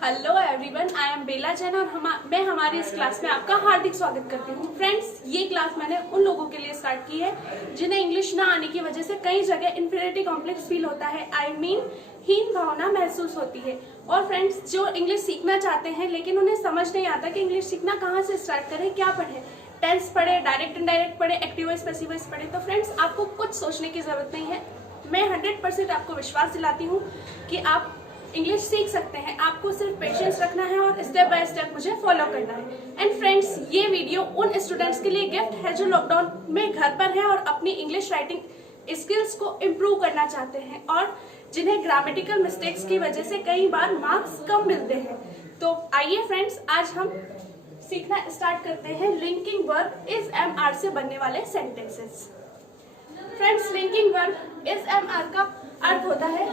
Hello everyone, I am बेला जैन और मैं हमारी इस क्लास में आपका हार्दिक स्वागत करती हूँ। फ्रेंड्स, ये क्लास मैंने उन लोगों के लिए स्टार्ट की है जिन्हें इंग्लिश ना आने की वजह से कई जगह इन्फीरियरिटी कॉम्प्लेक्स फील होता है। आई मीन हीन भावना महसूस होती है। और फ्रेंड्स, जो इंग्लिश सीखना चाहते हैं लेकिन उन्हें समझ नहीं आता कि इंग्लिश सीखना कहाँ से स्टार्ट करें, क्या पढ़े, टेंस पढ़े, डायरेक्ट इनडायरेक्ट पढ़े, एक्टिव वॉइस पैसिव वॉइस पढ़े। तो फ्रेंड्स, आपको कुछ सोचने की जरूरत नहीं है। मैं 100% आपको विश्वास दिलाती हूँ कि आप इंग्लिश सीख सकते हैं। आपको सिर्फ पेशेंस रखना है और स्टेप बाय स्टेप मुझे फॉलो करना है। एंड फ्रेंड्स, ये वीडियो उन स्टूडेंट्स के लिए गिफ्ट है जो लॉकडाउन में घर पर हैं और अपनी इंग्लिश राइटिंग स्किल्स को इम्प्रूव करना चाहते हैं और जिन्हें ग्रामेटिकल मिस्टेक्स की वजह से कई बार मार्क्स कम मिलते हैं। तो आइए फ्रेंड्स, आज हम सीखना स्टार्ट करते हैं linking verb is am are से बनने वाले sentences. Friends, linking verb is am are का अर्थ होता है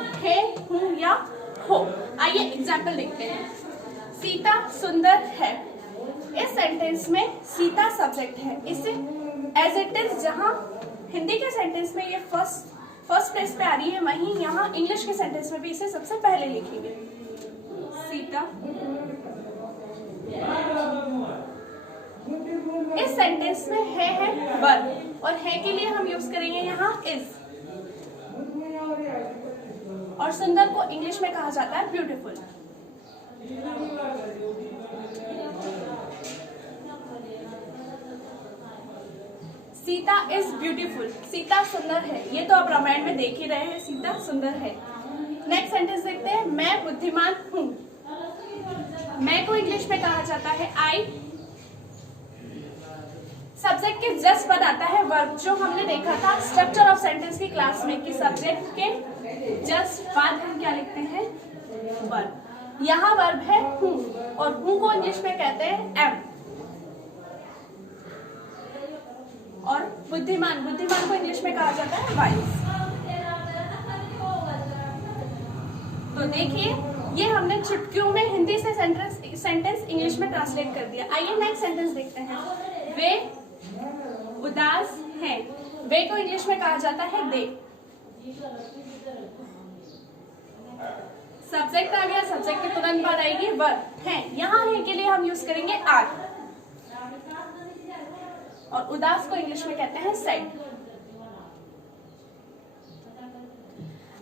हूं या हो। आइए एग्जाम्पल देखते हैं। सीता सुंदर है। इस सेंटेंस में सीता सब्जेक्ट है। इसे एज इट इज, जहां हिंदी के सेंटेंस में ये फर्स्ट प्लेस पे आ रही है, वहीं यहाँ इंग्लिश के सेंटेंस में भी इसे सबसे पहले लिखेंगे। सीता। इस सेंटेंस में है वर्ब और है के लिए हम यूज करेंगे यहाँ इज। और सुंदर को इंग्लिश में कहा जाता है beautiful. Sita is beautiful. Sita सुंदर है। ये तो आप रामायण में देख ही रहे हैं, सीता सुंदर है। नेक्स्ट सेंटेंस देखते हैं। मैं बुद्धिमान हूं। मैं को इंग्लिश में कहा जाता है आई। सब्जेक्ट के जस्ट बाद आता है वर्ब, जो हमने देखा था स्ट्रक्चर ऑफ सेंटेंस की क्लास में कि सब्जेक्ट के जस्ट बाद हम क्या लिखते हैं, वर्ब। यहाँ वर्ब है हूं और हूं को इंग्लिश में कहते हैं एम। और बुद्धिमान को इंग्लिश में कहा जाता है वाइज। तो देखिए, ये हमने चुटकियों में हिंदी से सेंटेंस इंग्लिश में ट्रांसलेट कर दिया। आइए नेक्स्ट सेंटेंस देखते हैं। वे उदास हैं। वे को इंग्लिश में कहा जाता है दे। सब्जेक्ट आ गया, सब्जेक्ट के तुरंत बाद आएगी वर्ब है। यहाँ है के लिए हम यूज करेंगे आर। और उदास को इंग्लिश में कहते हैं सैड।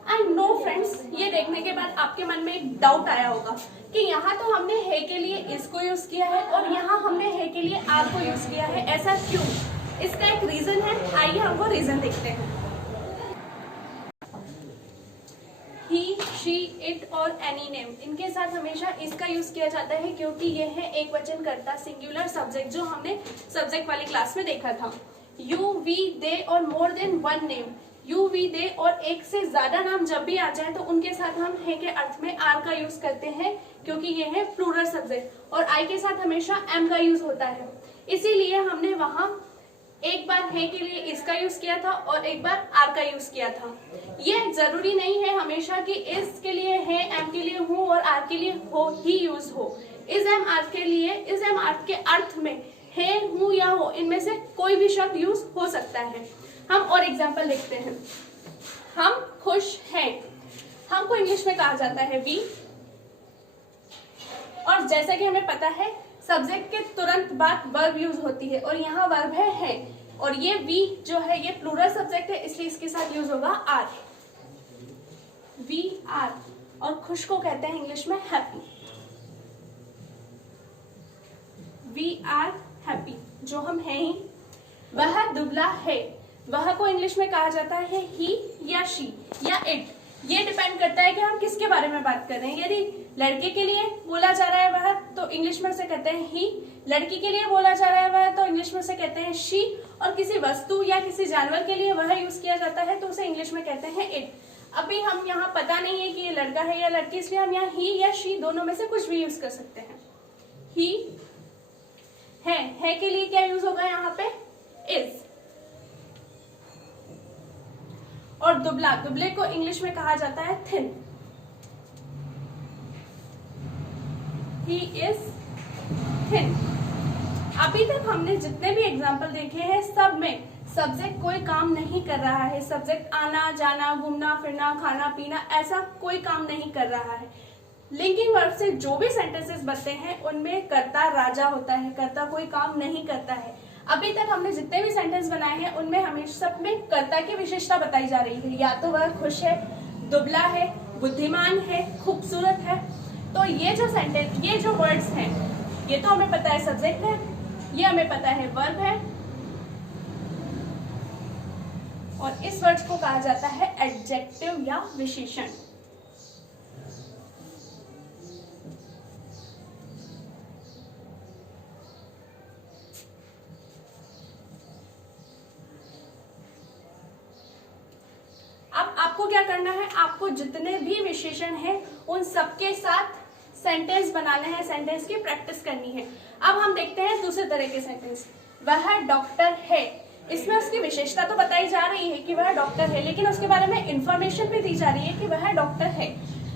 एंड नो फ्रेंड्स, ये देखने के बाद आपके मन में एक डाउट आया होगा कि यहाँ तो हमने है के लिए इसको यूज किया है और यहाँ हमने है के लिए आर को यूज किया है, ऐसा क्यों? इसका एक रीजन है। आइए हम वो रीजन देखते हैं। ही, शी, इट और एनी नेम, इनके साथ हमेशा इसका यूज किया जाता है क्योंकि यह है एक वचन कर्ता सिंगुलर सब्जेक्ट, जो हमने सब्जेक्ट वाली क्लास में देखा था। You, we, they are more than one name. You, we, they और एक से ज्यादा नाम जब भी आ जाए तो उनके साथ हम है के अर्थ में आर का यूज करते हैं क्योंकि ये है प्लूरल सब्जेक्ट। और आई के साथ हमेशा एम का यूज होता है। इसीलिए हमने वहां एक बार है के लिए इसका यूज किया था और एक बार आर का यूज किया था। ये जरूरी नहीं है हमेशा कि इस के लिए है, एम के लिए हूं और आर के लिए हो ही यूज हो। इस एम आर के लिए, इस एम आर के अर्थ में है, हूं या हो, इनमें से कोई भी शब्द यूज हो सकता है। हम और एग्जाम्पल देखते हैं। हम खुश हैं। हमको इंग्लिश में कहा जाता है वी। और जैसा कि हमें पता है, सब्जेक्ट के तुरंत बाद वर्ब यूज होती है और यहाँ वर्ब है और ये वी जो है ये प्लूरल सब्जेक्ट है, इसलिए इसके साथ यूज होगा आर। We are. और खुश को कहते हैं इंग्लिश में हैप्पी। We are happy. जो हम हैं ही। वह दुबला है। वह को इंग्लिश में कहा जाता है ही या शी या इट। ये डिपेंड करता है कि हम किसके बारे में बात कर रहे हैं। यदि लड़के के लिए बोला जा रहा है वह, तो इंग्लिश में उसे कहते हैं ही। लड़की के लिए बोला जा रहा है वह, तो इंग्लिश में उसे कहते हैं शी। और किसी वस्तु या किसी जानवर के लिए वह यूज किया जाता है तो उसे इंग्लिश में कहते हैं इट। अभी हम यहाँ पता नहीं है कि ये लड़का है या लड़की, इसलिए हम यहाँ ही या शी दोनों में से कुछ भी यूज कर सकते हैं। ही है के लिए क्या यूज होगा यहाँ पे, इज। और दुबले को इंग्लिश में कहा जाता है थिन। He is thin. अभी तक हमने जितने भी एग्जाम्पल देखे हैं सब में सब्जेक्ट कोई काम नहीं कर रहा है। सब्जेक्ट आना जाना, घूमना फिरना, खाना पीना, ऐसा कोई काम नहीं कर रहा है। लिंकिंग वर्ब से जो भी सेंटेंसेस बनते हैं उनमें कर्ता राजा होता है, कर्ता कोई काम नहीं करता है। अभी तक हमने जितने भी सेंटेंस बनाए हैं उनमें हमेशा सब में कर्ता की विशेषता बताई जा रही है, या तो वह खुश है, दुबला है, बुद्धिमान है, खूबसूरत है। तो ये जो सेंटेंस, ये जो वर्ड्स हैं, ये तो हमें पता है सब्जेक्ट है, ये हमें पता है वर्ब है, और इस वर्ड को कहा जाता है एडजेक्टिव या विशेषण। अब आपको क्या करना है, आपको जितने भी विशेषण हैं उन सबके साथ सेंटेंस बनाने हैं, सेंटेंस की प्रैक्टिस करनी है। अब हम देखते हैं दूसरे तरह के सेंटेंस। वह डॉक्टर है, इसमें उसकी विशेषता तो बताई जा रही है कि वह डॉक्टर है, लेकिन उसके बारे में इंफॉर्मेशन भी दी जा रही है कि वह डॉक्टर है।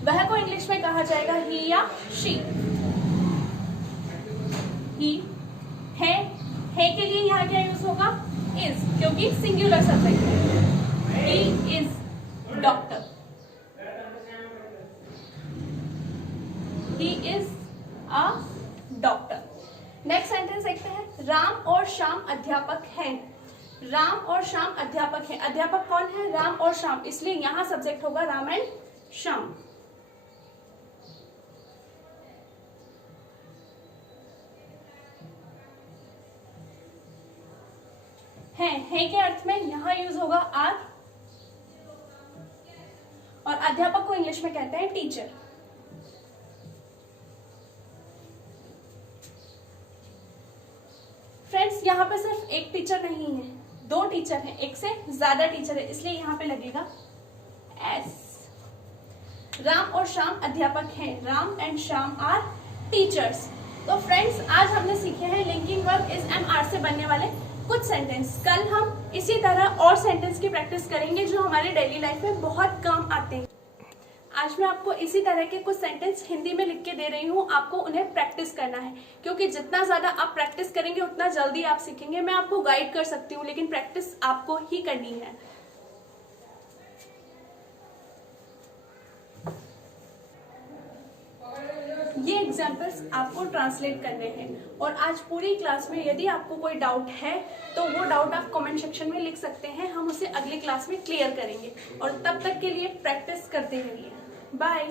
वह को इंग्लिश में कहा जाएगा ही या शी। ही है के लिए यहाँ क्या यूज होगा, इज, क्योंकि सिंगुलर सब्जेक्ट है। He is doctor, he is a doctor. Next sentence देखते हैं। राम और श्याम अध्यापक हैं। राम और श्याम अध्यापक हैं। अध्यापक कौन है, राम और श्याम, इसलिए यहां सब्जेक्ट होगा राम एंड श्याम। है के अर्थ में यहां यूज होगा आर, और अध्यापक को इंग्लिश में कहते हैं टीचर। फ्रेंड्स, यहाँ पे सिर्फ एक टीचर नहीं है, दो टीचर हैं, एक से ज्यादा टीचर है, इसलिए यहाँ पे लगेगा एस। राम और श्याम अध्यापक हैं। Ram and Shyam are teachers. तो फ्रेंड्स, आज हमने सीखे हैं linking verb is and are से बनने वाले कुछ सेंटेंस। कल हम इसी तरह और सेंटेंस की प्रैक्टिस करेंगे जो हमारे डेली लाइफ में बहुत काम आते हैं। आज मैं आपको इसी तरह के कुछ सेंटेंस हिंदी में लिख के दे रही हूँ, आपको उन्हें प्रैक्टिस करना है, क्योंकि जितना ज्यादा आप प्रैक्टिस करेंगे उतना जल्दी आप सीखेंगे। मैं आपको गाइड कर सकती हूँ, लेकिन प्रैक्टिस आपको ही करनी है। ये एग्जाम्पल्स आपको ट्रांसलेट करने हैं, और आज पूरी क्लास में यदि आपको कोई डाउट है तो वो डाउट आप कमेंट सेक्शन में लिख सकते हैं, हम उसे अगली क्लास में क्लियर करेंगे। और तब तक के लिए प्रैक्टिस करते रहिए। बाय।